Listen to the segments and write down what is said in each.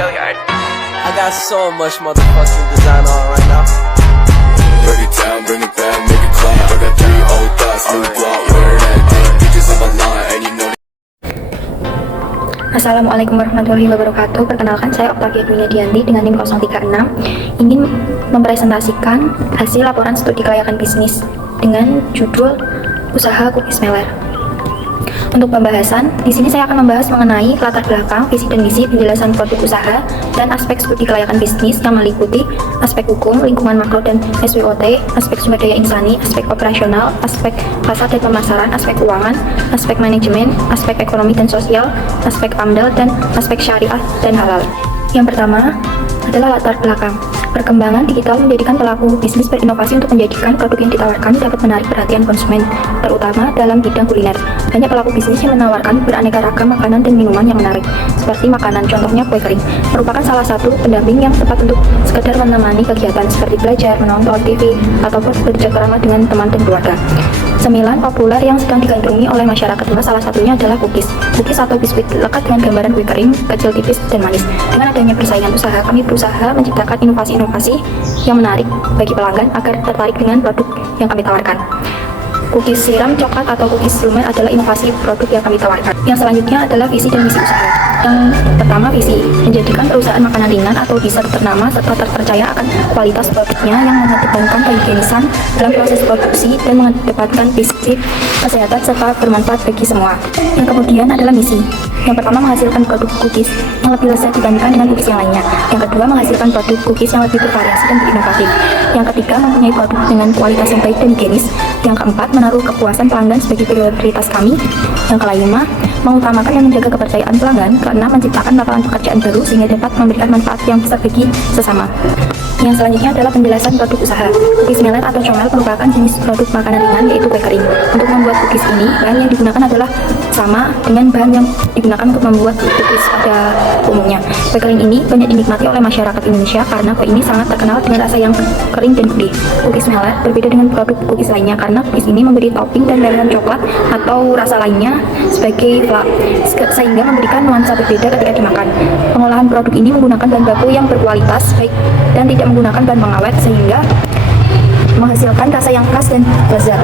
I got so much motherfucking design on right now. Break it down, bring it back, make it clap. I got 3 old thoughts, new guap, wear that thing. Bitches on my line, and you know. Assalamualaikum warahmatullahi wabarakatuh. Perkenalkan, saya Octavia Dunia Dianti dengan NIM 036 ingin mempresentasikan hasil laporan studi kelayakan bisnis dengan judul Usaha Cookies Meler. Untuk pembahasan, di sini saya akan membahas mengenai latar belakang, visi dan misi, penjelasan produk usaha, dan aspek studi kelayakan bisnis yang meliputi aspek hukum, lingkungan makro dan SWOT, aspek sumber daya insani, aspek operasional, aspek pasar dan pemasaran, aspek keuangan, aspek manajemen, aspek ekonomi dan sosial, aspek AMDAL, dan aspek syariah dan halal. Yang pertama adalah latar belakang. Perkembangan digital menjadikan pelaku bisnis berinovasi untuk menjadikan produk yang ditawarkan dapat menarik perhatian konsumen, terutama dalam bidang kuliner. Banyak pelaku bisnis yang menawarkan beraneka ragam makanan dan minuman yang menarik, seperti makanan, contohnya kue kering, merupakan salah satu pendamping yang tepat untuk sekedar menemani kegiatan seperti belajar, menonton TV, ataupun bercengkrama dengan teman dan keluarga. Cemilan populer yang sedang digandrungi oleh masyarakat luas salah satunya adalah cookies. Cookies atau biskuit lekat dengan gambaran kue kering, kecil, tipis, dan manis. Dengan adanya persaingan usaha, kami berusaha menciptakan inovasi-inovasi yang menarik bagi pelanggan agar tertarik dengan produk yang kami tawarkan. Cookies siram coklat atau cookies lumer adalah inovasi produk yang kami tawarkan. Yang selanjutnya adalah visi dan misi usaha. Yang pertama, visi menjadikan perusahaan makanan ringan atau dessert ternama serta terpercaya akan kualitas produknya yang mengedepankan kehigienisan dalam proses produksi dan mengedepankan prinsip kesehatan serta bermanfaat bagi semua. Yang kemudian adalah misi. Yang pertama, menghasilkan produk cookies yang lebih lezat dibandingkan dengan cookies yang lainnya. Yang kedua, menghasilkan produk cookies yang lebih bervariasi dan berinovatif. Yang ketiga, mempunyai produk dengan kualitas yang baik dan higienis. Yang keempat, menaruh kepuasan pelanggan sebagai prioritas kami. Yang kelima, mengutamakan dan menjaga kepercayaan pelanggan karena menciptakan lapangan pekerjaan baru sehingga dapat memberikan manfaat yang besar bagi sesama. Yang selanjutnya adalah penjelasan produk usaha. Cookies meler atau comel merupakan jenis produk makanan ringan yaitu kue kering. Untuk membuat cookies ini, bahan yang digunakan adalah sama dengan bahan yang digunakan untuk membuat cookies pada umumnya. Kue kering ini banyak dinikmati oleh masyarakat Indonesia karena kue ini sangat terkenal dengan rasa yang kering dan gurih. Cookies meler berbeda dengan produk cookies lainnya karena cookies ini memberi topping dan lelehan coklat atau rasa lainnya sebagai fla, sehingga memberikan nuansa berbeda ketika dimakan. Pengolahan produk ini menggunakan bahan baku yang berkualitas baik dan tidak menggunakan bahan pengawet sehingga menghasilkan rasa yang khas dan lezat.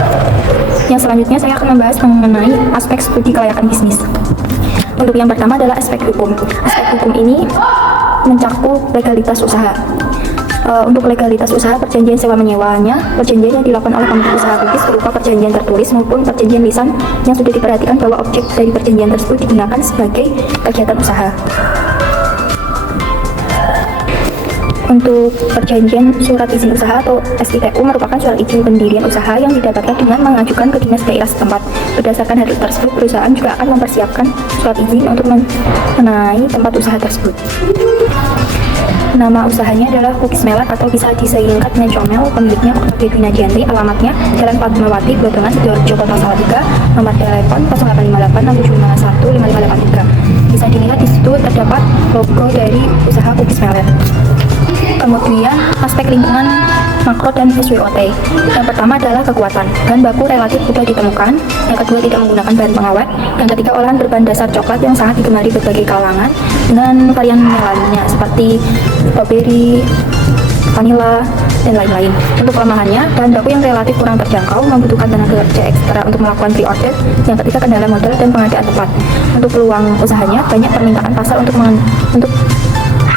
Yang selanjutnya saya akan membahas mengenai aspek studi kelayakan bisnis. Untuk yang pertama adalah aspek hukum. Aspek hukum ini mencakup legalitas usaha. Untuk legalitas usaha, perjanjian sewa menyewanya, perjanjian yang dilakukan oleh pemilik usaha cookies berupa perjanjian tertulis maupun perjanjian lisan yang sudah diperhatikan bahwa objek dari perjanjian tersebut digunakan sebagai kegiatan usaha. Untuk perjanjian surat izin usaha atau SITU merupakan surat izin pendirian usaha yang didapatkan dengan mengajukan ke dinas daerah setempat. Berdasarkan hal tersebut, perusahaan juga akan mempersiapkan surat izin untuk mengenai tempat usaha tersebut. Nama usahanya adalah Cookies Meler atau bisa disingkat dengan comel. Pemiliknya Octavia Dunia Dianti, alamatnya Jalan Fatmawati, Blodongan, Sidoarjo, Kota Salatiga, nomor telepon 0858 6755583. Bisa dilihat di situ terdapat logo dari usaha Cookies Meler. Kemudian aspek lingkungan makro dan SWOT. Yang pertama adalah kekuatan. Bahan baku relatif mudah ditemukan. Yang kedua, tidak menggunakan bahan pengawet. Yang ketiga, olahan berbahan dasar coklat yang sangat digemari berbagai kalangan dengan varian lainnya seperti strawberry, vanilla, dan lain-lain. Untuk kelemahannya, bahan baku yang relatif kurang terjangkau, membutuhkan tenaga kerja ekstra untuk melakukan pre-order. Yang ketiga, kendala modal dan pengadaan tempat. Untuk peluang usahanya, banyak permintaan pasar untuk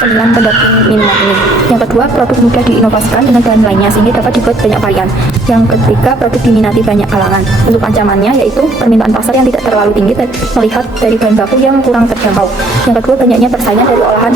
cemilan pendamping minuman ini. Yang kedua, produk mudah diinovasikan dengan bahan lainnya sehingga dapat dibuat banyak varian. Yang ketiga, produk diminati banyak kalangan. Untuk ancamannya yaitu permintaan pasar yang tidak terlalu tinggi dan melihat dari bahan baku yang kurang terjangkau. Yang kedua, banyaknya persaingan dari olahan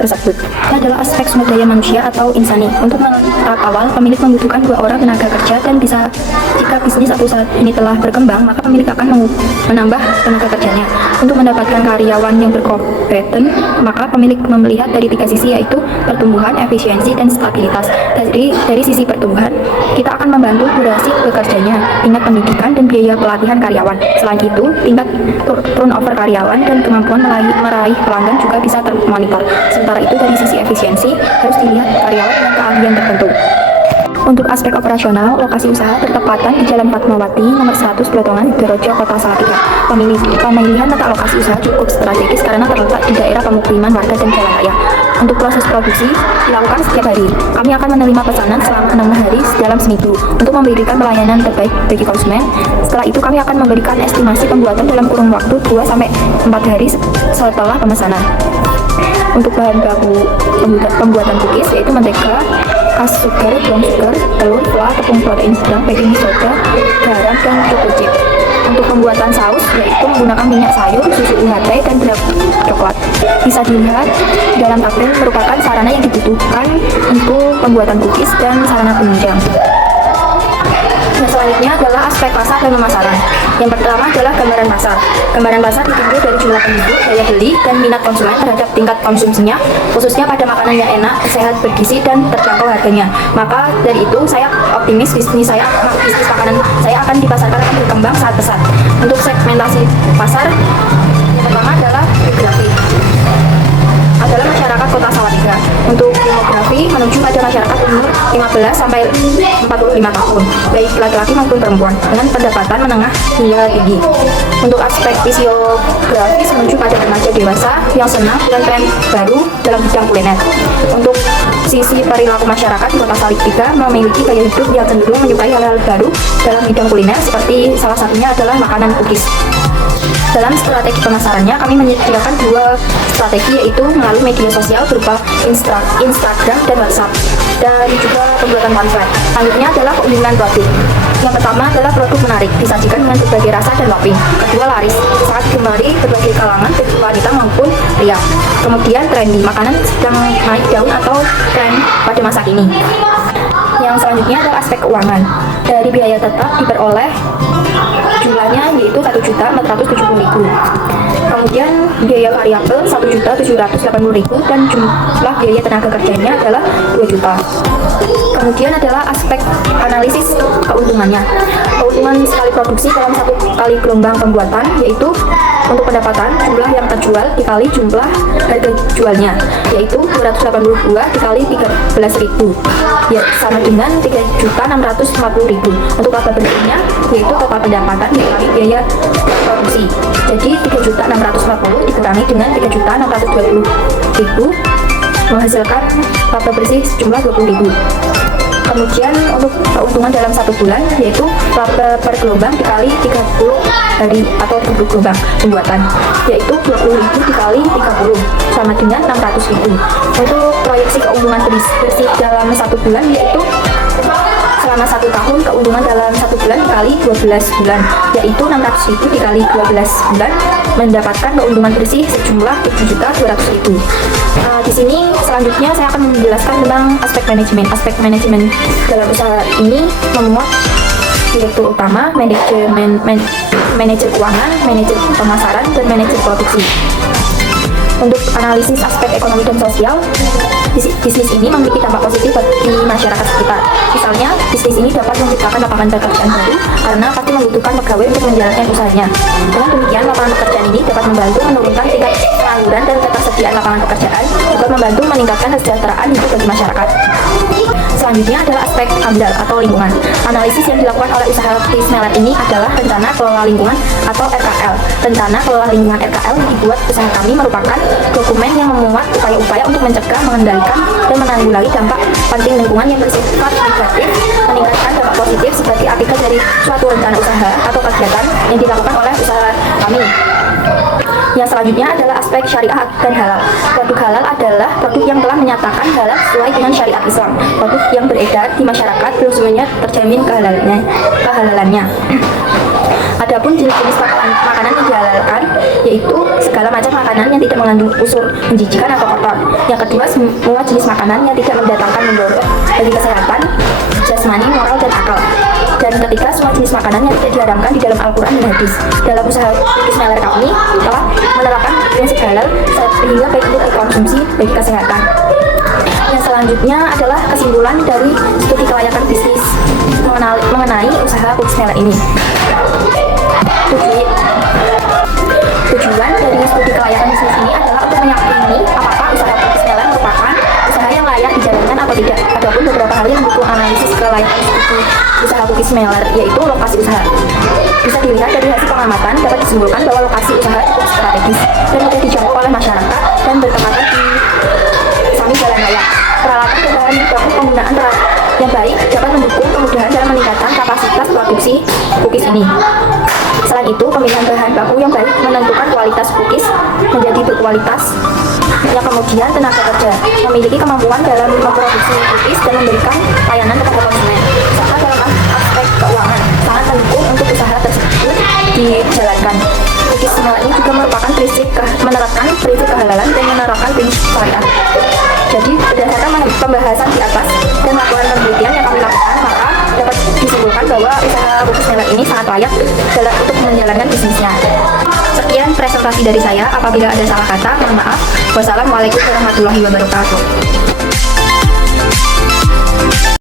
tersebut. Ini adalah aspek sumber daya manusia atau insani. Untuk tahap awal, pemilik membutuhkan 2 orang tenaga kerja dan bisa jika bisnis atau usaha ini telah berkembang, maka pemilik akan menambah tenaga kerjanya. Untuk mendapatkan karyawan yang berkompeten, maka pemilik melihat dari 3 sisi yaitu pertumbuhan, efisiensi, dan stabilitas. Dari sisi pertumbuhan, kita akan membantu durasi bekerjanya, tingkat pendidikan, dan biaya pelatihan karyawan. Selain itu, tingkat turnover karyawan dan kemampuan meraih pelanggan juga bisa termonitor. Sementara itu, dari sisi efisiensi, harus dilihat karyawan dengan keahlian tertentu. Untuk aspek operasional, lokasi usaha bertepatan di Jalan Fatmawati, nomor 100 Blotongan, Dorojo, Kota Salatiga. Pemilihan letak lokasi usaha cukup strategis karena terletak di daerah pemukiman warga dan jalan raya. Untuk proses produksi dilakukan setiap hari. Kami akan menerima pesanan selama 6 hari dalam seminggu untuk memberikan pelayanan terbaik bagi konsumen. Setelah itu kami akan memberikan estimasi pembuatan dalam kurun waktu 2-4 hari setelah pemesanan. Untuk bahan baku pembuatan cookies yaitu mentega, kas sugar, brown sugar, telur, flour, tepung protein sedang, baking soda, garam, dan chocolate chip. Untuk pembuatan saus yaitu menggunakan minyak sayur, susu UHT, dan dark coklat. Bisa dilihat dalam tabel merupakan sarana yang dibutuhkan untuk pembuatan cookies dan sarana penunjang. Yang selanjutnya adalah aspek pasar dan pemasaran. Yang pertama adalah gambaran pasar. Gambaran pasar ditinjau dari jumlah penduduk, daya beli, dan minat konsumen terhadap tingkat konsumsinya, khususnya pada makanan yang enak, sehat, bergizi, dan terjangkau harganya. Maka dari itu saya optimis bisnis makanan saya akan dipasarkan akan berkembang sangat pesat. Untuk segmentasi pasar, yang pertama adalah geografi. Adalah masyarakat Kota Salatiga. Untuk demografi menuju pada masyarakat umur 15 sampai 45 tahun, baik laki-laki maupun perempuan, dengan pendapatan menengah hingga tinggi. Untuk aspek fisiografis menuju pada remaja dewasa yang senang dengan tren baru dalam bidang kuliner. Untuk sisi perilaku masyarakat di Kota Salatiga memiliki gaya hidup yang cenderung menyukai hal-hal baru dalam bidang kuliner, seperti salah satunya adalah makanan cookies. Dalam strategi pemasarannya, kami menyediakan 2 strategi, yaitu melalui media sosial berupa Instagram dan WhatsApp, dan juga pembuatan pamflet. Selanjutnya adalah keunggulan produk. Yang pertama adalah produk menarik, disajikan dengan berbagai rasa dan topping. Kedua, laris, sangat digemari berbagai kalangan, baik wanita maupun pria. Kemudian trendy, makanan sedang naik daun atau tren pada masa kini. Yang selanjutnya adalah aspek keuangan. Dari biaya tetap diperoleh jumlahnya yaitu 1.470.000. Kemudian biaya variabel 1.780.000 dan jumlah biaya tenaga kerjanya adalah 2 juta. Kemudian adalah aspek analisis keuntungannya. Keuntungan sekali produksi dalam 1 kali gelombang pembuatan yaitu untuk pendapatan jumlah yang terjual dikali jumlah harga jualnya, yaitu 282 dikali 13.000, ya sama dengan 3.650.000. Untuk laba bersihnya yaitu total pendapatan dikali biaya produksi, jadi 3.650 dikurangi dengan 3.620.000 menghasilkan laba bersih sejumlah 20.000. Kemudian untuk keuntungan dalam 1 bulan yaitu laba per gelombang dikali 30 hari atau 30 gelombang pembuatan, yaitu 20.000 dikali 30 sama dengan 600.000. Untuk proyeksi keuntungan bersih dalam 1 bulan yaitu selama 1 tahun keuntungan dalam 1 bulan dikali 12 bulan, yaitu 600.000 dikali 12 bulan mendapatkan keuntungan bersih sejumlah 7.200.000. Di sini selanjutnya saya akan menjelaskan tentang aspek manajemen. Aspek manajemen dalam usaha ini memuat direktur utama, manajer keuangan, manajer pemasaran, dan manajer produksi. Untuk analisis aspek ekonomi dan sosial, bisnis ini memiliki dampak positif bagi masyarakat sekitar. Misalnya, bisnis ini dapat menciptakan lapangan pekerjaan baru karena pasti membutuhkan pegawai untuk menjalankan usahanya. Dengan demikian, lapangan pekerjaan ini dapat membantu menurunkan tingkat pengangguran dan ketersediaan lapangan pekerjaan, juga membantu meningkatkan kesejahteraan hidup bagi masyarakat. Selanjutnya adalah aspek AMDAL atau lingkungan. Analisis yang dilakukan oleh usaha Tismelet ini adalah rencana kelola lingkungan atau RKL. Rencana kelola lingkungan RKL yang dibuat usaha kami merupakan dokumen yang memuat upaya-upaya untuk mencegah, mengendalikan, dan menanggulangi dampak penting lingkungan yang bersifat negatif, meningkatkan dampak positif sebagai akibat dari suatu rencana usaha atau kegiatan yang dilakukan oleh usaha kami. Yang selanjutnya adalah aspek syariah dan halal. Produk halal adalah produk yang telah menyatakan halal sesuai dengan syariat Islam. Produk yang beredar di masyarakat belum semuanya terjamin kehalalannya. Adapun jenis-jenis makanan yang dihalalkan yaitu segala macam makanan yang tidak mengandung unsur menjijikan atau kotor. Yang kedua, semua jenis makanan yang tidak mendatangkan mudarat bagi kesehatan, jasmani, moral, dan akal. Dan ketiga, semua jenis makanan yang tidak diharamkan di dalam Al-Quran dan hadis. Dalam usaha Tismelet kami telah menerapkan prinsip halal sehingga baik untuk dikonsumsi bagi kesehatan. Yang selanjutnya adalah kesimpulan dari studi kelayakan bisnis mengenai usaha Tismelet ini. Tujuan dari studi kelayakan bisnis ini adalah untuk meyakini apakah usaha Tismelet merupakan usaha yang layak dijalankan atau tidak. Adapun beberapa hal yang butuh analisis kelayakan Cookies Mailer, yaitu lokasi usaha. Bisa dilihat dari hasil pengamatan, dapat disimpulkan bahwa lokasi usaha cukup strategis dan mudah dijangkau oleh masyarakat dan bertempatan di samping jalan raya. Peralatan dan bahan baku penggunaan yang baik dapat mendukung kemudahan dalam meningkatkan kapasitas produksi cookies ini. Selain itu, pemilihan bahan baku yang baik menentukan kualitas cookies menjadi berkualitas, yang kemudian tenaga kerja memiliki kemampuan dalam memproduksi cookies dan memberikan layanan kepada konsumen. Serta dalam aspek keuangan, sangat mendukung untuk usaha tersebut dijalankan. Cookies Mailer ini juga menerapkan prinsip kehalalan dan menerapkan prinsip syariat. Jadi, berdasarkan pembahasan di atas dan laporan penelitian yang kami lakukan, maka dapat disimpulkan bahwa usaha Cookies Mailer ini sangat layak untuk menjalankan bisnisnya. Sekian presentasi dari saya. Apabila ada salah kata, mohon maaf. Wassalamualaikum warahmatullahi wabarakatuh.